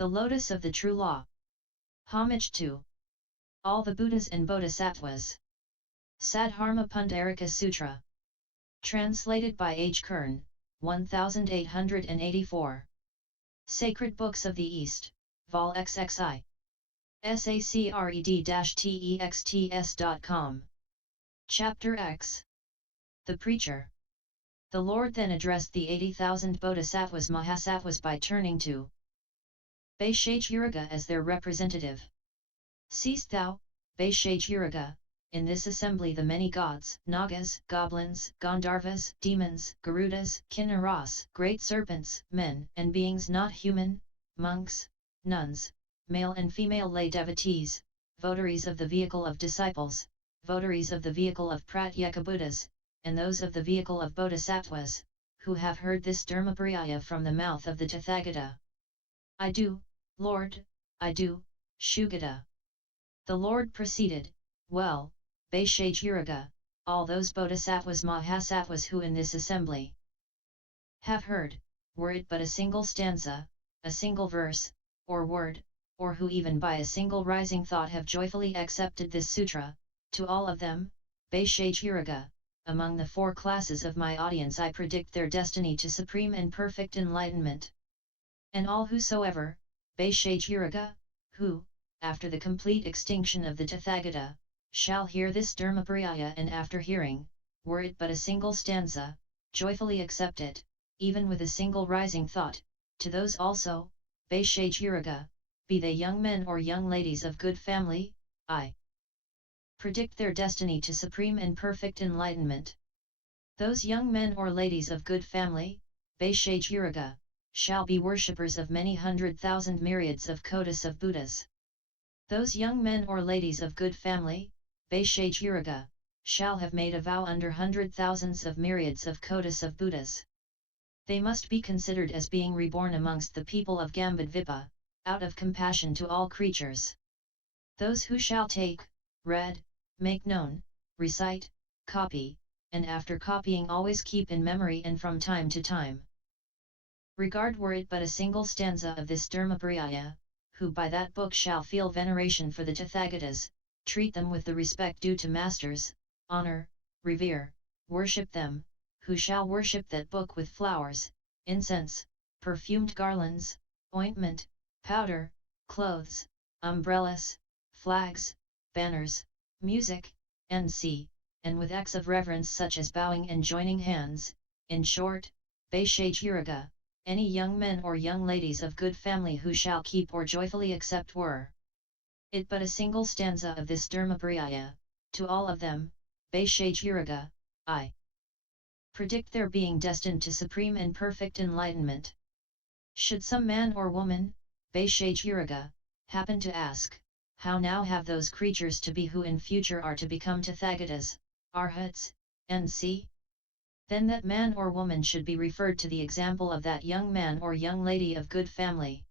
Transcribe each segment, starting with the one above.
The Lotus of the True Law. Homage to all the Buddhas and Bodhisattvas. Dharmaparyaya Sutra. Translated by H. Kern, 1884. Sacred Books of the East, Vol. XXI. Sacred-texts.com. Chapter X. The Preacher. The Lord then addressed the 80,000 Bodhisattvas Mahasattvas by turning to Bhaishagyariga as their representative. Seest thou, Bhaishagyariga, in this assembly the many gods, Nagas, goblins, Gandharvas, demons, Garudas, Kinnaras, great serpents, men and beings not human, monks, nuns, male and female lay devotees, votaries of the vehicle of disciples, votaries of the vehicle of Pratyeka Buddhas, and those of the vehicle of Bodhisattvas, who have heard this Dharmaparyaya from the mouth of the Tathagata. I do, Lord, I do, Shugata. The Lord proceeded, well, Bhaishagyariga, all those Bodhisattvas Mahasattvas who in this assembly have heard, were it but a single stanza, a single verse, or word, or who even by a single rising thought have joyfully accepted this sutra, to all of them, Bhaishagyariga, among the four classes of my audience I predict their destiny to supreme and perfect enlightenment. And all whosoever, Bhaishagyariga, who, after the complete extinction of the Tathagata, shall hear this Dharmaparyaya and after hearing, were it but a single stanza, joyfully accept it, even with a single rising thought, to those also, Bhaishagyariga, be they young men or young ladies of good family, I predict their destiny to supreme and perfect enlightenment. Those young men or ladies of good family, Bhaishagyariga, shall be worshippers of many 100,000 myriads of kotis of Buddhas. Those young men or ladies of good family, Bhaishagyariga, shall have made a vow under 100,000s of myriads of kotis of Buddhas. They must be considered as being reborn amongst the people of Gambadvipa, out of compassion to all creatures. Those who shall take, read, make known, recite, copy, and after copying always keep in memory and from time to time regard were it but a single stanza of this Dharmaparyaya, who by that book shall feel veneration for the Tathagatas, treat them with the respect due to masters, honor, revere, worship them, who shall worship that book with flowers, incense, perfumed garlands, ointment, powder, clothes, umbrellas, flags, banners, music, and with acts of reverence such as bowing and joining hands, in short, Bhaishagyariga, any young men or young ladies of good family who shall keep or joyfully accept were it but a single stanza of this Dharmaparyaya, to all of them, Bhaishagyariga, I predict their being destined to supreme and perfect enlightenment. Should some man or woman, Bhaishagyariga, happen to ask, how now have those creatures to be who in future are to become Tathagatas, Arhats, and then that man or woman should be referred to the example of that young man or young lady of good family.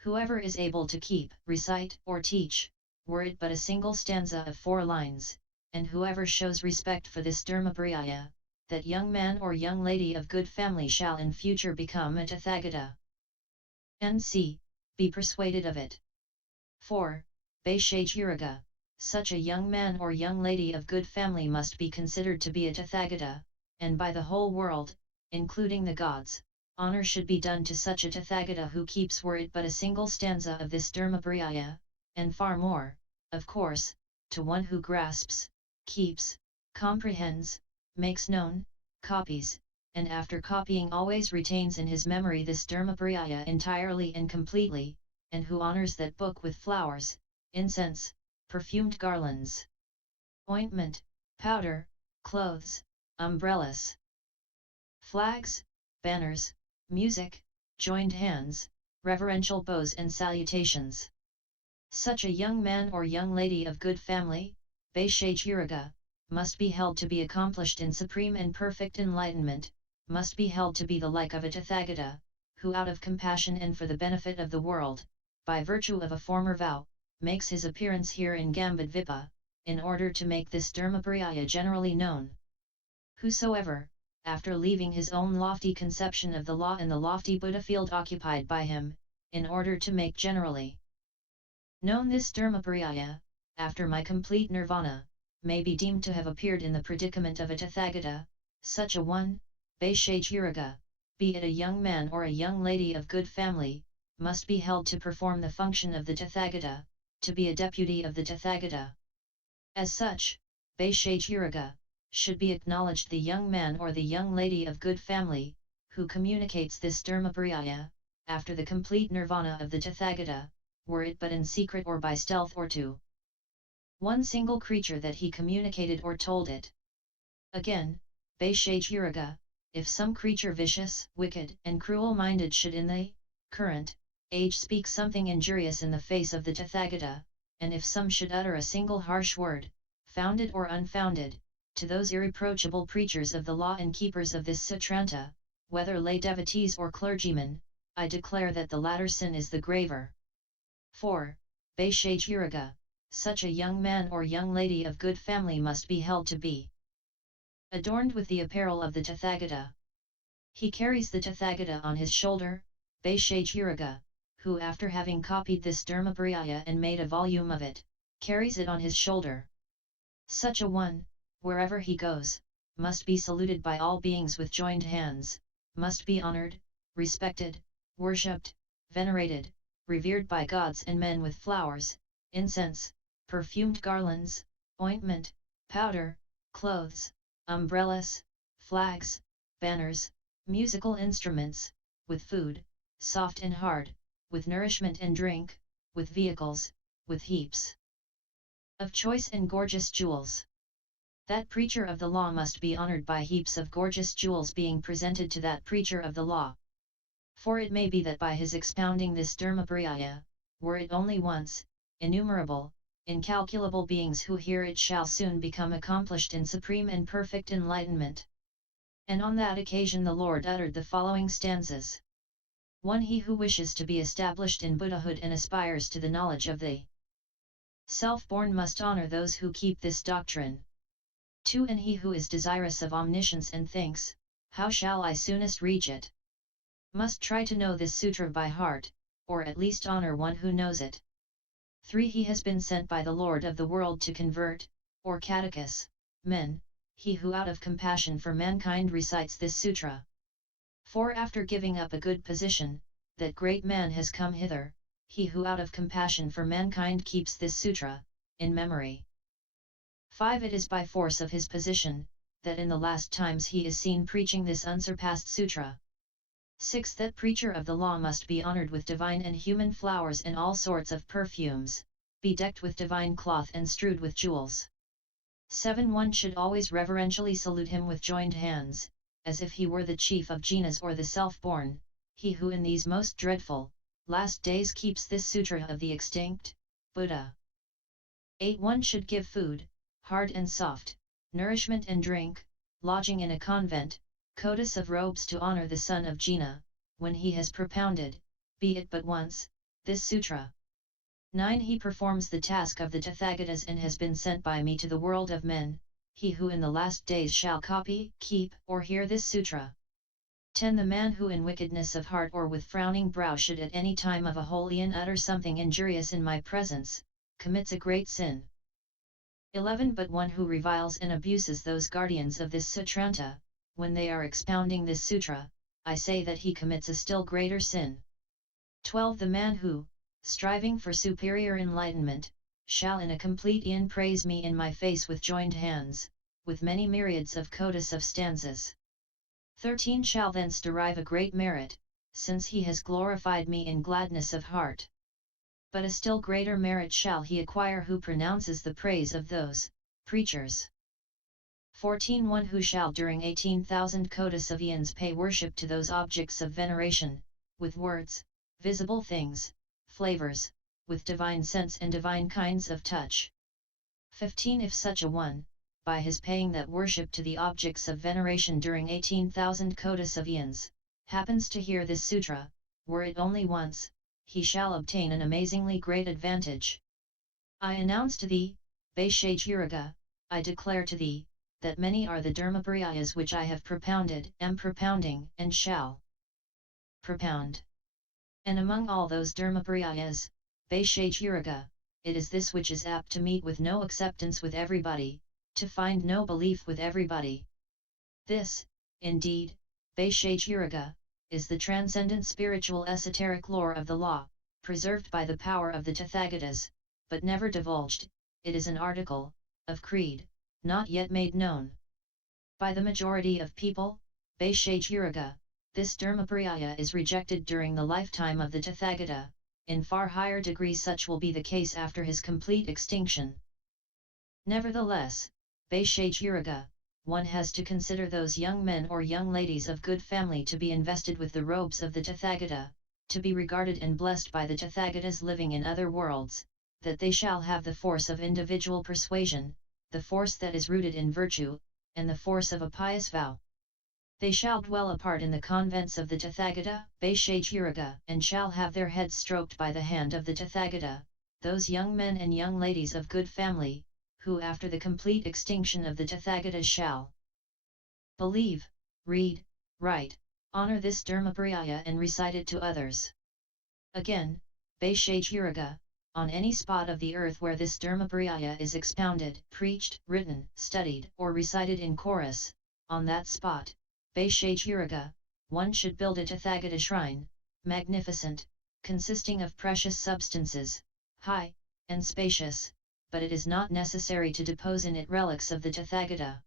Whoever is able to keep, recite, or teach, were it but a single stanza of 4 lines, and whoever shows respect for this Dharmaparyaya, that young man or young lady of good family shall in future become a Tathagata. And be persuaded of it. 4. Bhaishagyariga, such a young man or young lady of good family must be considered to be a Tathagata, and by the whole world, including the gods, honor should be done to such a Tathagata who keeps were it but a single stanza of this Dharmaparyaya, and far more, of course, to one who grasps, keeps, comprehends, makes known, copies, and after copying always retains in his memory this Dharmaparyaya entirely and completely, and who honors that book with flowers, incense, perfumed garlands, ointment, powder, clothes, umbrellas, flags, banners, music, joined hands, reverential bows and salutations. Such a young man or young lady of good family, Bhaishagyariga, must be held to be accomplished in supreme and perfect enlightenment, must be held to be the like of a Tathagata, who out of compassion and for the benefit of the world, by virtue of a former vow, makes his appearance here in Gambadvipa, in order to make this Dharmaparyaya generally known. Whosoever, after leaving his own lofty conception of the law and the lofty Buddha field occupied by him, in order to make generally known this Dharmaparyaya, after my complete nirvana, may be deemed to have appeared in the predicament of a Tathagata, such a one, Bhaishagyariga, be it a young man or a young lady of good family, must be held to perform the function of the Tathagata, to be a deputy of the Tathagata. As such, Bhaishagyariga, should be acknowledged the young man or the young lady of good family, who communicates this Dharmaparyaya, after the complete nirvana of the Tathagata, were it but in secret or by stealth or to one single creature that he communicated or told it. Again, Bhaishagyariga, if some creature vicious, wicked, and cruel-minded should in the current age speak something injurious in the face of the Tathagata, and if some should utter a single harsh word, founded or unfounded, to those irreproachable preachers of the law and keepers of this sutranta, whether lay devotees or clergymen, I declare that the latter sin is the graver. 4. Bhaishagyariga, such a young man or young lady of good family must be held to be adorned with the apparel of the Tathagata. He carries the Tathagata on his shoulder, Bhaishagyariga, who after having copied this Dharmaparyaya and made a volume of it, carries it on his shoulder. Such a one, wherever he goes, must be saluted by all beings with joined hands, must be honored, respected, worshipped, venerated, revered by gods and men with flowers, incense, perfumed garlands, ointment, powder, clothes, umbrellas, flags, banners, musical instruments, with food, soft and hard, with nourishment and drink, with vehicles, with heaps of choice and gorgeous jewels. That preacher of the law must be honored by heaps of gorgeous jewels being presented to that preacher of the law. For it may be that by his expounding this Dharmaparyaya, were it only once, innumerable, incalculable beings who hear it shall soon become accomplished in supreme and perfect enlightenment. And on that occasion the Lord uttered the following stanzas. 1. He who wishes to be established in Buddhahood and aspires to the knowledge of the self-born must honor those who keep this doctrine. 2. And he who is desirous of omniscience and thinks, how shall I soonest reach it? Must try to know this sutra by heart, or at least honor one who knows it. 3. He has been sent by the Lord of the world to convert, or catechis, men, he who out of compassion for mankind recites this sutra. 4. After giving up a good position, that great man has come hither, he who out of compassion for mankind keeps this sutra, in memory. 5. It is by force of his position, that in the last times he is seen preaching this unsurpassed sutra. 6. That preacher of the law must be honored with divine and human flowers and all sorts of perfumes, be decked with divine cloth and strewed with jewels. 7. One should always reverentially salute him with joined hands, as if he were the chief of jinas or the self-born, he who in these most dreadful, last days keeps this sutra of the extinct, Buddha. 8. One should give food, hard and soft, nourishment and drink, lodging in a convent, coatus of robes to honor the son of Jina, when he has propounded, be it but once, this sutra. 9. He performs the task of the Tathagatas and has been sent by me to the world of men, he who in the last days shall copy, keep, or hear this sutra. 10. The man who in wickedness of heart or with frowning brow should at any time of a whole eon utter something injurious in my presence, commits a great sin. 11. But one who reviles and abuses those guardians of this sutranta, when they are expounding this sutra, I say that he commits a still greater sin. 12. The man who, striving for superior enlightenment, shall in a complete eon praise me in my face with joined hands, with many myriads of codas of stanzas. 13. Shall thence derive a great merit, since he has glorified me in gladness of heart. But a still greater merit shall he acquire who pronounces the praise of those preachers. 14. One who shall during 18,000 codas of eons pay worship to those objects of veneration, with words, visible things, flavors, with divine sense and divine kinds of touch. 15. If such a one, by his paying that worship to the objects of veneration during 18,000 codas of eons, happens to hear this sutra, were it only once, he shall obtain an amazingly great advantage. I announce to thee, Bhaishagyariga, I declare to thee, that many are the Dharmaparyayas which I have propounded, am propounding, and shall propound. And among all those Dharmaparyayas, Bhaishagyariga, it is this which is apt to meet with no acceptance with everybody, to find no belief with everybody. This, indeed, Bhaishagyariga, is the transcendent spiritual esoteric lore of the law, preserved by the power of the Tathagatas, but never divulged. It is an article of creed, not yet made known by the majority of people. Bhaishagyariga, this Dharmaparyaya is rejected during the lifetime of the Tathagata. In far higher degree such will be the case after his complete extinction. Nevertheless, Bhaishagyariga, one has to consider those young men or young ladies of good family to be invested with the robes of the Tathagata, to be regarded and blessed by the Tathagatas living in other worlds, that they shall have the force of individual persuasion, the force that is rooted in virtue, and the force of a pious vow. They shall dwell apart in the convents of the Tathagata, Bhaishagyariga, and shall have their heads stroked by the hand of the Tathagata, those young men and young ladies of good family, who after the complete extinction of the Tathagatas shall believe, read, write, honor this Dharmaparyaya and recite it to others. Again, Bhaishagyariga, on any spot of the earth where this Dharmaparyaya is expounded, preached, written, studied, or recited in chorus, on that spot, Bhaishagyariga, one should build a Tathagata shrine, magnificent, consisting of precious substances, high, and spacious, but it is not necessary to depose in it relics of the Tathagata.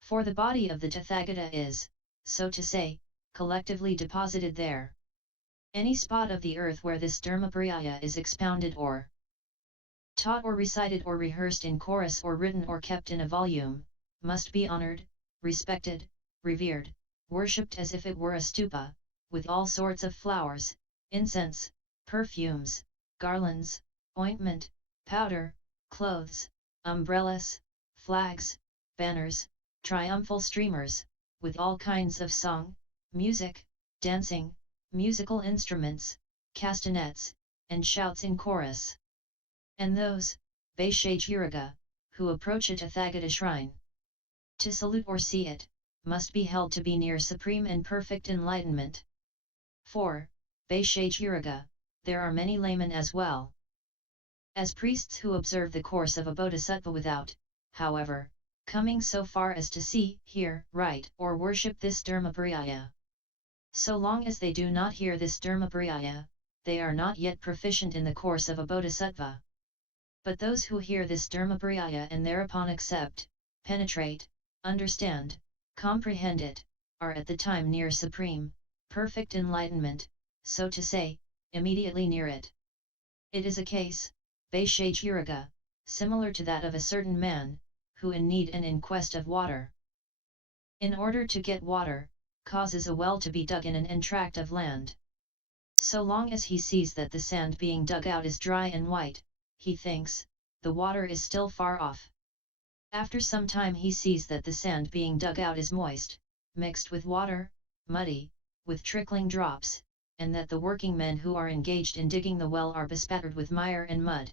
For the body of the Tathagata is, so to say, collectively deposited there. Any spot of the earth where this Dharmaparyaya is expounded or taught or recited or rehearsed in chorus or written or kept in a volume, must be honored, respected, revered, worshipped as if it were a stupa, with all sorts of flowers, incense, perfumes, garlands, ointment, powder, clothes, umbrellas, flags, banners, triumphal streamers, with all kinds of song, music, dancing, musical instruments, castanets, and shouts in chorus. And those, Bhaishagyariga, who approach a Tathagata shrine to salute or see it, must be held to be near supreme and perfect enlightenment. For, Bhaishagyariga, there are many laymen as well as priests who observe the course of a Bodhisattva without, however, coming so far as to see, hear, write, or worship this Dharmaparyaya. So long as they do not hear this Dharmaparyaya, they are not yet proficient in the course of a Bodhisattva. But those who hear this Dharmaparyaya and thereupon accept, penetrate, understand, comprehend it, are at the time near supreme, perfect enlightenment, so to say, immediately near it. It is a case, Bhaishagyariga, similar to that of a certain man, who in need and in quest of water, in order to get water, causes a well to be dug in an tract of land. So long as he sees that the sand being dug out is dry and white, he thinks, the water is still far off. After some time he sees that the sand being dug out is moist, mixed with water, muddy, with trickling drops, and that the working men who are engaged in digging the well are bespattered with mire and mud.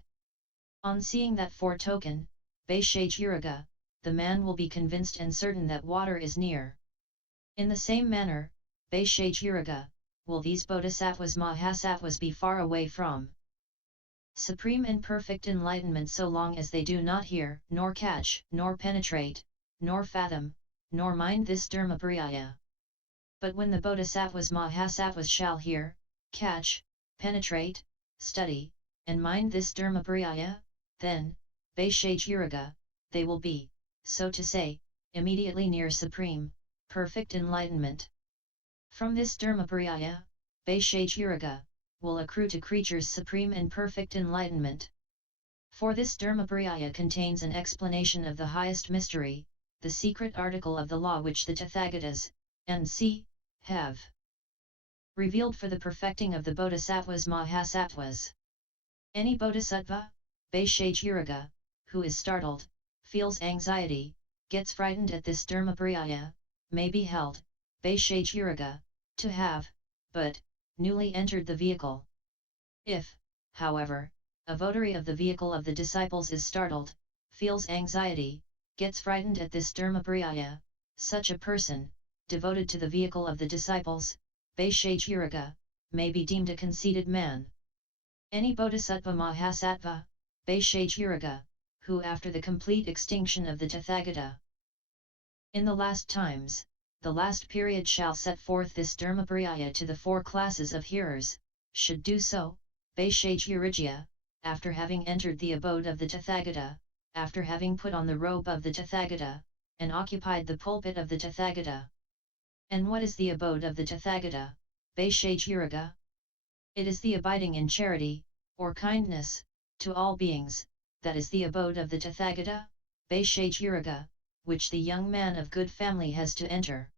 On seeing that foretoken, Bhaishagyariga, the man will be convinced and certain that water is near. In the same manner, Bhaishagyariga, will these Bodhisattvas Mahasattvas be far away from supreme and perfect enlightenment so long as they do not hear, nor catch, nor penetrate, nor fathom, nor mind this Dharmaparyaya. But when the Bodhisattvas Mahasattvas shall hear, catch, penetrate, study, and mind this Dharmaparyaya, then, Bhaishagyariga, they will be, so to say, immediately near supreme, perfect enlightenment. From this Dharmaparyaya, Bhaishagyariga, will accrue to creatures supreme and perfect enlightenment. For this Dharmaparyaya contains an explanation of the highest mystery, the secret article of the law which the Tathagatas, N.C., have revealed for the perfecting of the Bodhisattvas Mahasattvas. Any Bodhisattva, Bhaishagyariga, who is startled, feels anxiety, gets frightened at this Dharmaparyaya, may be held, Bhaishagyariga, to have, but, newly entered the vehicle. If, however, a votary of the vehicle of the disciples is startled, feels anxiety, gets frightened at this Dharmaparyaya, such a person, devoted to the vehicle of the disciples, Bhaishagyariga, may be deemed a conceited man. Any Bodhisattva Mahasattva, Bhaishagyariga, who after the complete extinction of the Tathagata in the last times, the last period shall set forth this Dharmaparyaya to the four classes of hearers, should do so, Bhaishagyariga, after having entered the abode of the Tathagata, after having put on the robe of the Tathagata, and occupied the pulpit of the Tathagata. And what is the abode of the Tathagata, Bhaishagyariga? It is the abiding in charity, or kindness, to all beings, that is the abode of the Tathagata, Bhaishagyariga, which the young man of good family has to enter.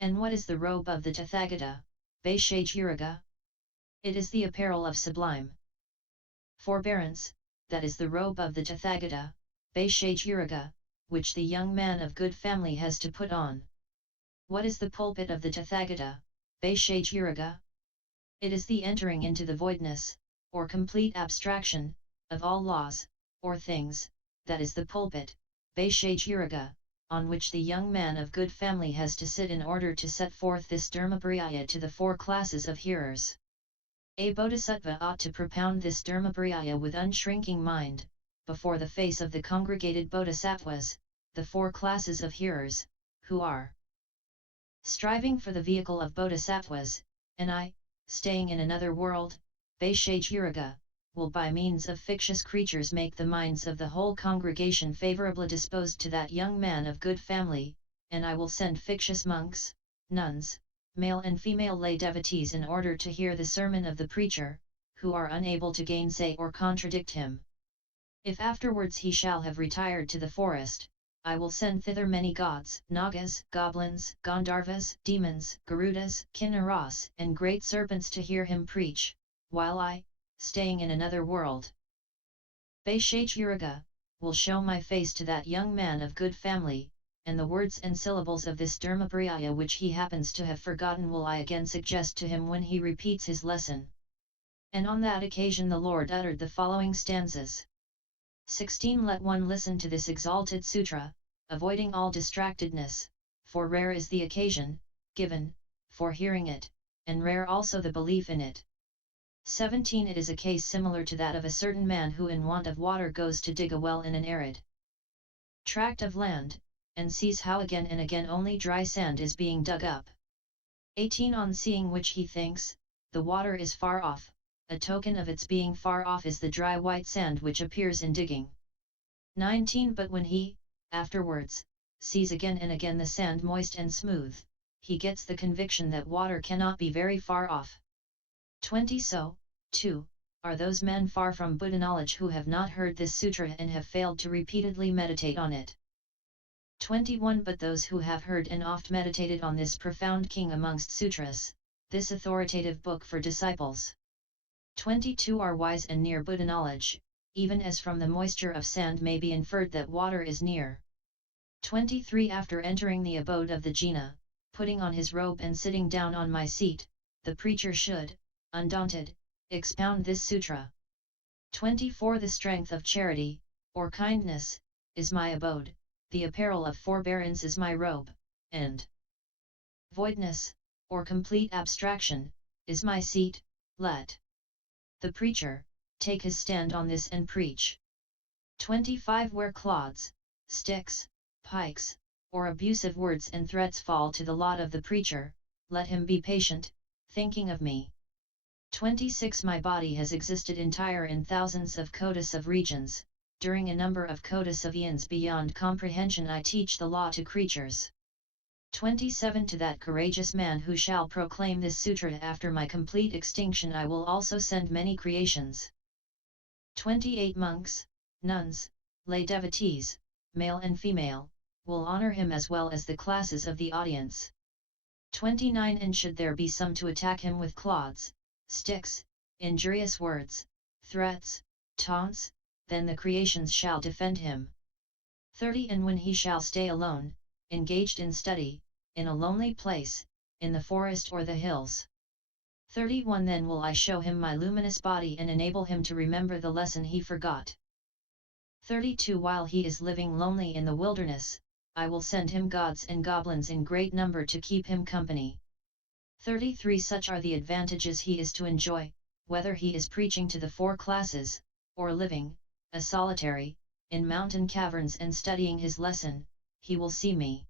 And what is the robe of the Tathagata, Bhaishagyariga? It is the apparel of sublime forbearance, that is the robe of the Tathagata, Bhaishagyariga, which the young man of good family has to put on. What is the pulpit of the Tathagata, Bhaishagyariga? It is the entering into the voidness, or complete abstraction, of all laws, or things, that is the pulpit, Bhaishagyariga, on which the young man of good family has to sit in order to set forth this Dharmaparyaya to the four classes of hearers. A Bodhisattva ought to propound this Dharmaparyaya with unshrinking mind, before the face of the congregated Bodhisattvas, the four classes of hearers, who are striving for the vehicle of Bodhisattvas, and I, staying in another world, Bhaishagyariga, will by means of fictitious creatures make the minds of the whole congregation favourably disposed to that young man of good family, and I will send fictitious monks, nuns, male and female lay devotees in order to hear the sermon of the preacher, who are unable to gainsay or contradict him. If afterwards he shall have retired to the forest, I will send thither many gods, nagas, goblins, gandharvas, demons, garudas, kinnaras, and great serpents to hear him preach, while I, staying in another world, Bhaishagyariga, will show my face to that young man of good family, and the words and syllables of this Dharmaparyaya which he happens to have forgotten will I again suggest to him when he repeats his lesson. And on that occasion the Lord uttered the following stanzas. 16. Let one listen to this exalted sutra, avoiding all distractedness, for rare is the occasion, given, for hearing it, and rare also the belief in it. 17. It is a case similar to that of a certain man who in want of water goes to dig a well in an arid tract of land, and sees how again and again only dry sand is being dug up. 18. On seeing which he thinks, the water is far off, a token of its being far off is the dry white sand which appears in digging. 19. But when he, afterwards, sees again and again the sand moist and smooth, he gets the conviction that water cannot be very far off. 20. So, too, are those men far from Buddha knowledge who have not heard this sutra and have failed to repeatedly meditate on it. 21. But those who have heard and oft meditated on this profound king amongst sutras, this authoritative book for disciples. 22. Are wise and near Buddha knowledge, even as from the moisture of sand may be inferred that water is near. 23. After entering the abode of the Jina, putting on his robe and sitting down on my seat, the preacher should, undaunted, expound this sutra. 24. The strength of charity, or kindness, is my abode, the apparel of forbearance is my robe, and voidness, or complete abstraction, is my seat. Let the preacher take his stand on this and preach. 25. Where clods, sticks, pikes, or abusive words and threats fall to the lot of the preacher, let him be patient, thinking of me. 26. My body has existed entire in thousands of kotis of regions, during a number of kotis of eons beyond comprehension I teach the law to creatures. 27. To that courageous man who shall proclaim this sutra after my complete extinction I will also send many creations. 28. Monks, nuns, lay devotees, male and female, will honor him as well as the classes of the audience. 29. And should there be some to attack him with clods, sticks, injurious words, threats, taunts, then the creations shall defend him. 30. And when he shall stay alone, engaged in study, in a lonely place, in the forest or the hills. 31. Then will I show him my luminous body and enable him to remember the lesson he forgot. 32. While he is living lonely in the wilderness, I will send him gods and goblins in great number to keep him company. 33 Such are the advantages he is to enjoy, whether he is preaching to the four classes, or living, a solitary, in mountain caverns and studying his lesson, he will see me.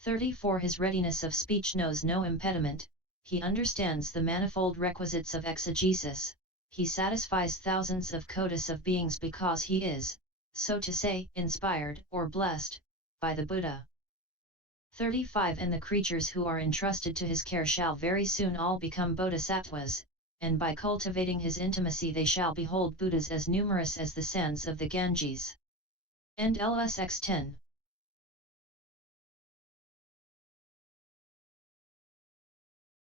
34 His readiness of speech knows no impediment, he understands the manifold requisites of exegesis, he satisfies thousands of kotis of beings because he is, so to say, inspired or blessed, by the Buddha. 35 And the creatures who are entrusted to his care shall very soon all become bodhisattvas, and by cultivating his intimacy they shall behold Buddhas as numerous as the sands of the Ganges. End LSX 10.